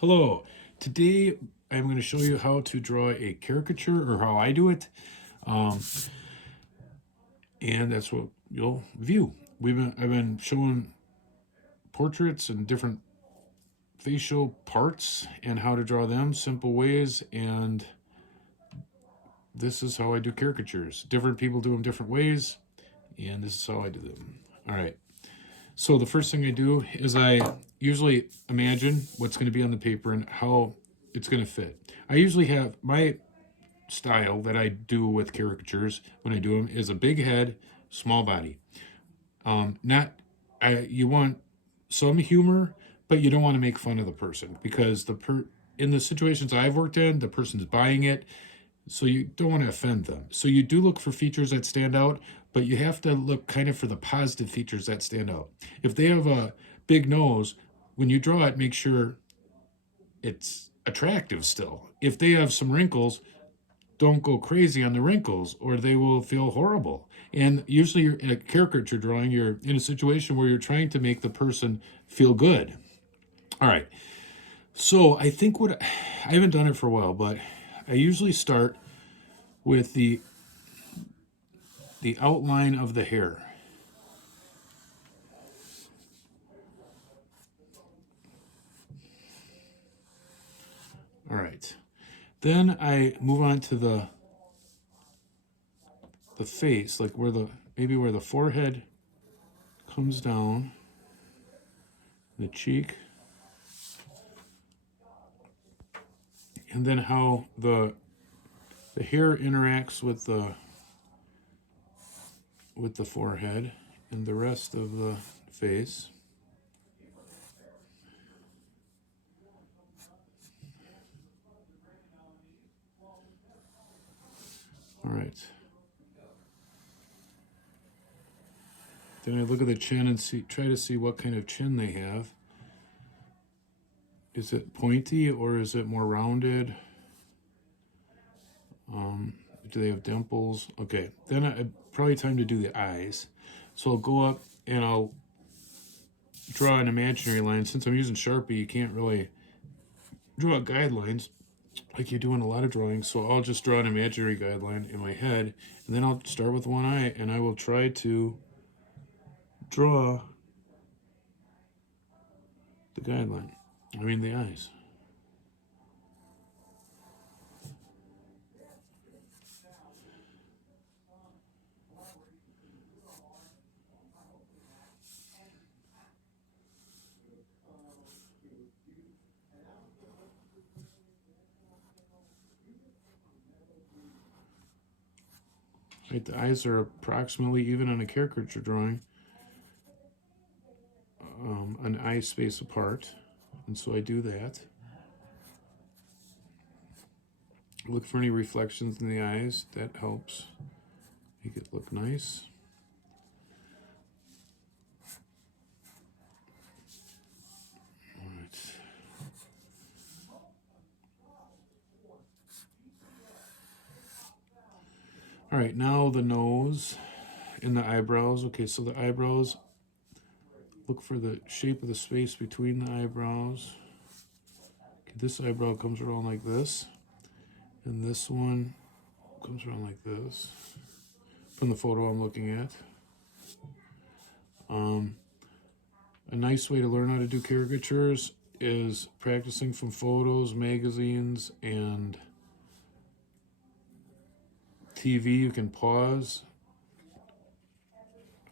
Hello. Today I'm going to show you how to draw a caricature or how I do it. Um, and that's what you'll view. I've been showing portraits and different facial parts and how to draw them, simple ways, and this is how I do caricatures. Different people do them different ways, and this is how I do them. All right. So the first thing I do is I usually imagine what's going to be on the paper and how it's going to fit. I usually have my style that I do with caricatures when I do them is a big head, small body. Not you want some humor, but you don't want to make fun of the person because in the situations I've worked in, the person's buying it, so you don't want to offend them. So you do look for features that stand out, but you have to look kind of for the positive features that stand out. If they have a big nose, when you draw it, make sure it's attractive still. If they have some wrinkles, don't go crazy on the wrinkles or they will feel horrible. And usually you're in a caricature drawing, you're in a situation where you're trying to make the person feel good. All right. So I think I haven't done it for a while, but I usually start with the outline of the hair. All right. Then I move on to the face, like where the forehead comes down, the cheek, and then how the hair interacts with the forehead and the rest of the face. All right. Then I look at the chin and try to see what kind of chin they have. Is it pointy or is it more rounded? Do they have dimples? Okay, then probably time to do the eyes. So I'll go up and I'll draw an imaginary line. Since I'm using Sharpie, you can't really draw guidelines like you do in a lot of drawings. So I'll just draw an imaginary guideline in my head, and then I'll start with one eye, and I will try to draw the guideline. I mean the eyes. Right, the eyes are approximately even on a caricature drawing, an eye space apart, and so I do that. Look for any reflections in the eyes. That helps make it look nice. All right. All right, now the nose and the eyebrows. Okay, so the eyebrows, look for the shape of the space between the eyebrows. Okay, this eyebrow comes around like this, and this one comes around like this from the photo I'm looking at. A nice way to learn how to do caricatures is practicing from photos, magazines, and TV. You can pause,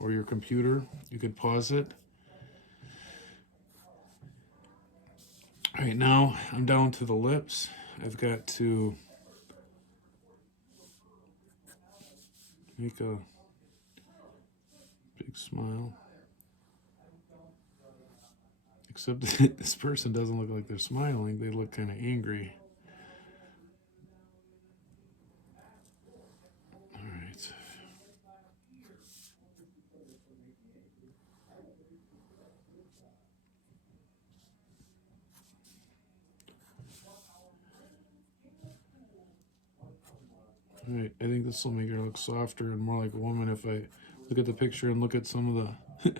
or your computer, you can pause it. All right, now I'm down to the lips. I've got to make a big smile. Except this person doesn't look like they're smiling. They look kind of angry. All right. All right, I think this will make her look softer and more like a woman if I look at the picture and look at some of the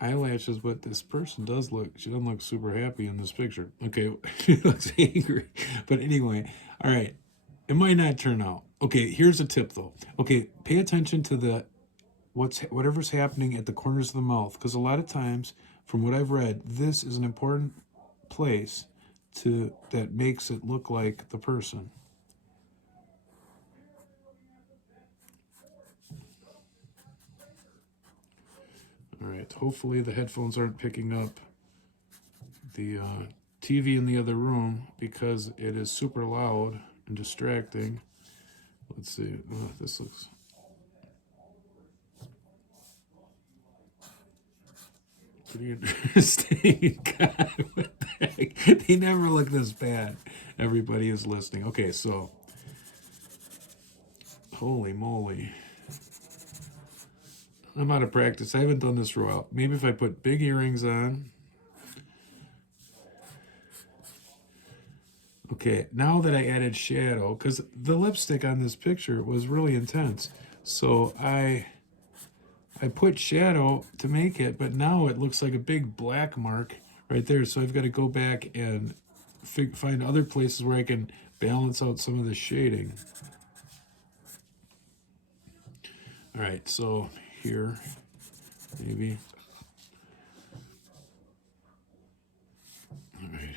eyelashes, but this person does look, she doesn't look super happy in this picture. Okay, she looks angry. But anyway, all right, it might not turn out. Okay, here's a tip though. Okay, pay attention to whatever's happening at the corners of the mouth, because a lot of times, from what I've read, this is an important place that makes it look like the person. All right, hopefully the headphones aren't picking up the TV in the other room because it is super loud and distracting. Let's see. Oh, this looks... pretty interesting. God, what the heck? They never look this bad. Everybody is listening. Okay, so... holy moly. I'm out of practice. I haven't done this for a while. Maybe if I put big earrings on. Okay, now that I added shadow, because the lipstick on this picture was really intense. So I put shadow to make it, but now it looks like a big black mark right there. So I've got to go back and find other places where I can balance out some of the shading. All right, so here, maybe. All right.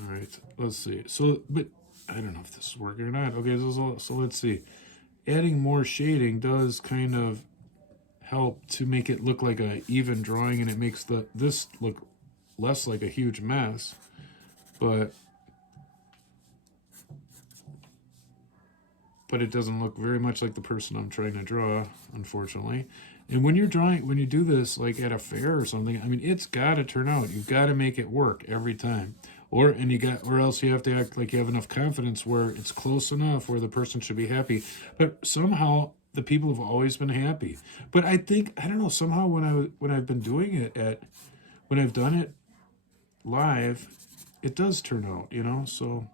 All right, let's see. So, but I don't know if this is working or not. Okay, so let's see. Adding more shading does kind of help to make it look like a even drawing, and it makes this look less like a huge mess. But it doesn't look very much like the person I'm trying to draw, unfortunately. And when you do this like at a fair or something, I mean, it's got to turn out. You've got to make it work every time, or else you have to act like you have enough confidence where it's close enough where the person should be happy. But somehow the people have always been happy. But I don't know, somehow when I've been doing it when I've done it live, it does turn out, So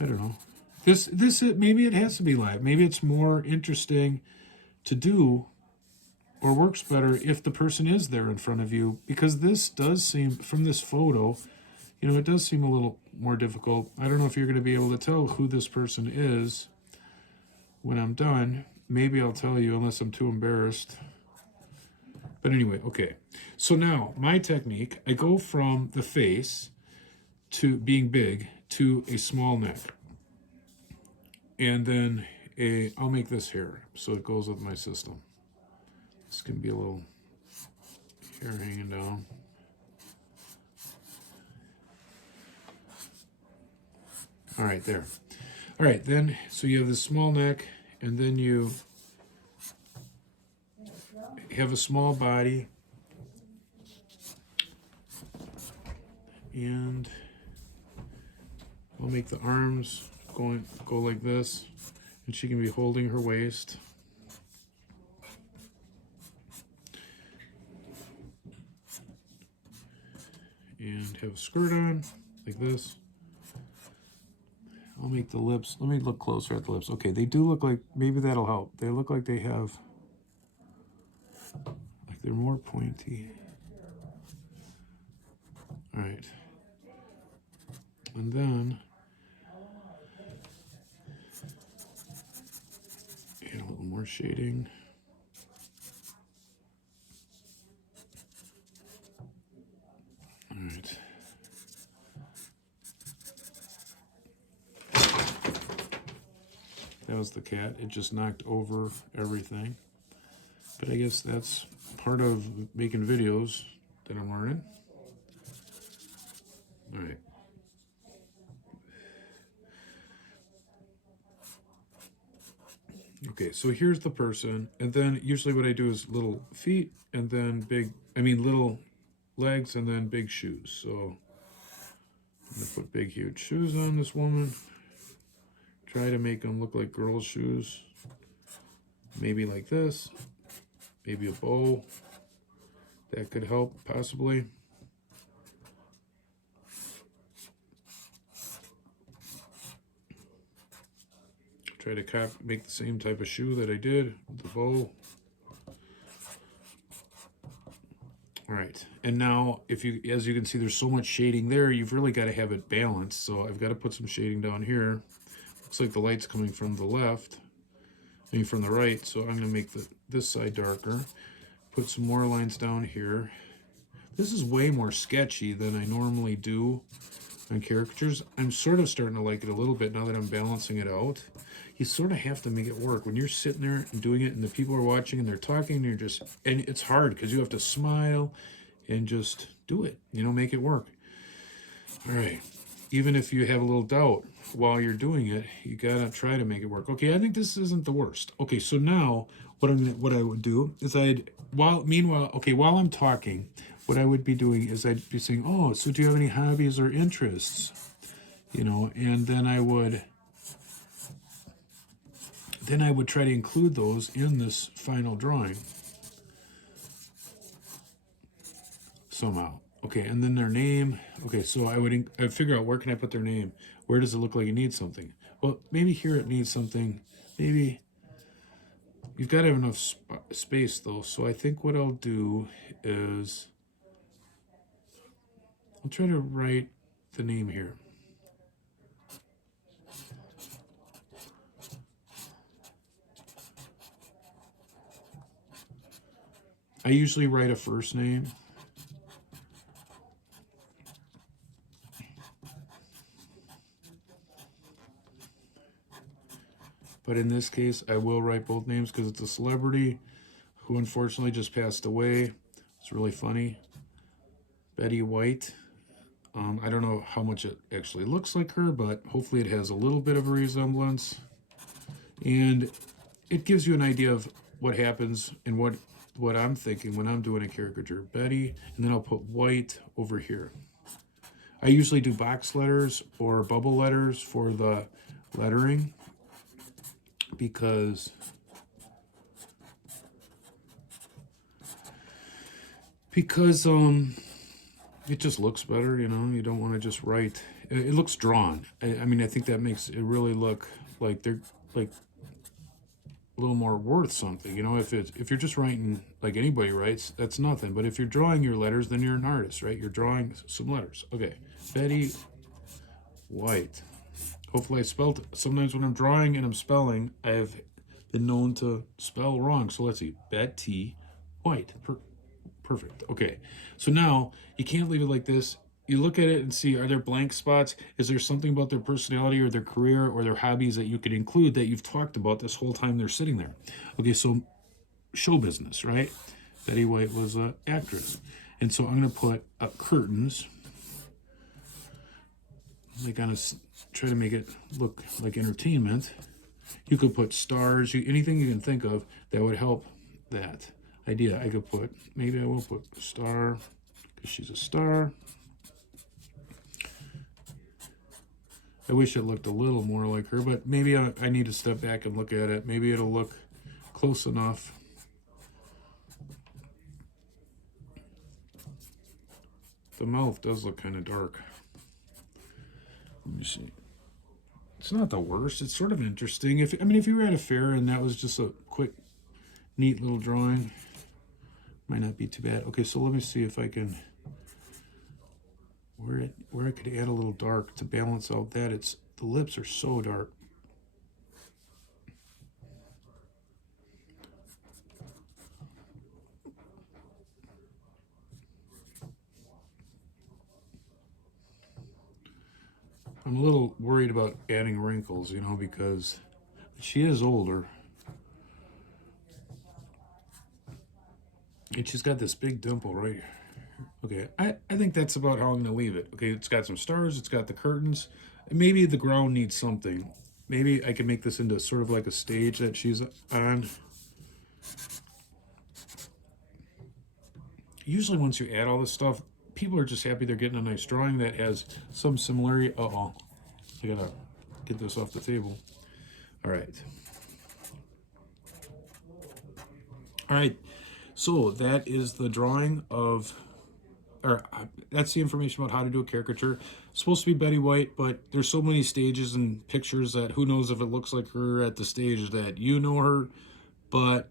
I don't know. Maybe it has to be live. Maybe it's more interesting to do or works better if the person is there in front of you, because this does seem, from this photo, it does seem a little more difficult. I don't know if you're going to be able to tell who this person is when I'm done. Maybe I'll tell you unless I'm too embarrassed. But anyway, okay. So now my technique, I go from the face to being big to a small neck. And then I'll make this hair so it goes with my system. This can be a little hair hanging down. All right, there. All right, then, so you have this small neck, and then you have a small body. And I'll make the arms go like this, and she can be holding her waist. And have a skirt on, like this. I'll make the lips, let me look closer at the lips. Okay, they do look like, maybe that'll help. They look like they have, like they're more pointy. All right. And then, add a little more shading. All right. That was the cat. It just knocked over everything. But I guess that's part of making videos that I'm learning. All right. Okay, so here's the person, and then usually what I do is little feet, and then little legs, and then big shoes. So I'm gonna put big, huge shoes on this woman. Try to make them look like girls' shoes. Maybe like this. Maybe a bow. That could help, possibly. Try to make the same type of shoe that I did with the bow. All right, and now as you can see, there's so much shading there, you've really got to have it balanced. So I've got to put some shading down here. Looks like the light's coming from the left, I mean from the right, so I'm gonna make this side darker. Put some more lines down here. This is way more sketchy than I normally do on caricatures. I'm sort of starting to like it a little bit now that I'm balancing it out. You sort of have to make it work when you're sitting there and doing it and the people are watching and they're talking and and it's hard because you have to smile and just do it, make it work. All right, even if you have a little doubt while you're doing it, you gotta try to make it work. Okay, I think this isn't the worst. Okay, so now what I would do is while I'm talking, what I would be doing is I'd be saying, oh, so do you have any hobbies or interests? And then I would try to include those in this final drawing somehow. Okay, and then their name. Okay, so I'd figure out, where can I put their name? Where does it look like it needs something? Well, maybe here it needs something. Maybe you've got to have enough space though. So I think what I'll do is I'll try to write the name here. I usually write a first name. But in this case, I will write both names because it's a celebrity who unfortunately just passed away. It's really funny. Betty White. I don't know how much it actually looks like her, but hopefully it has a little bit of a resemblance. And it gives you an idea of what happens and what I'm thinking when I'm doing a caricature. Betty, and then I'll put White over here. I usually do box letters or bubble letters for the lettering because it just looks better, you don't want to just write. It looks drawn. I mean, I think that makes it really look like they're like a little more worth something. If you're just writing like anybody writes, that's nothing. But if you're drawing your letters, then you're an artist, right? You're drawing some letters. Okay, Betty White. Hopefully I spelled it. Sometimes when I'm drawing and I'm spelling, I've been known to spell wrong. So let's see, Betty White. Perfect. Okay, so now you can't leave it like this. You look at it and see, are there blank spots? Is there something about their personality or their career or their hobbies that you could include that you've talked about this whole time they're sitting there? Okay, so show business, right? Betty White was an actress. And so I'm going to put curtains. Like try to make it look like entertainment. You could put stars, anything you can think of that would help that idea. Maybe I will put a star because she's a star. I wish it looked a little more like her, but maybe I need to step back and look at it. Maybe it'll look close enough. The mouth does look kind of dark. Let me see. It's not the worst. It's sort of interesting. If you were at a fair and that was just a quick, neat little drawing, might not be too bad. Okay, so let me see if I can where I could add a little dark to balance out that. The lips are so dark. I'm a little worried about adding wrinkles, because she is older. And she's got this big dimple right here. Okay, I think that's about how I'm going to leave it. Okay, it's got some stars, it's got the curtains. Maybe the ground needs something. Maybe I can make this into sort of like a stage that she's on. Usually once you add all this stuff, people are just happy they're getting a nice drawing that has some similarity. Uh-oh, I gotta get this off the table. All right. So that is the drawing of, or that's the information about how to do a caricature. It's supposed to be Betty White, but there's so many stages and pictures that who knows if it looks like her at the stage that you know her. But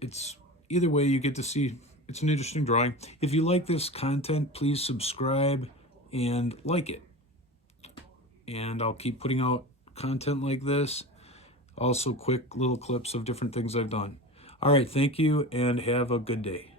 it's either way, you get to see. It's an interesting drawing. If you like this content, please subscribe and like it. And I'll keep putting out content like this. Also, quick little clips of different things I've done. All right, thank you and have a good day.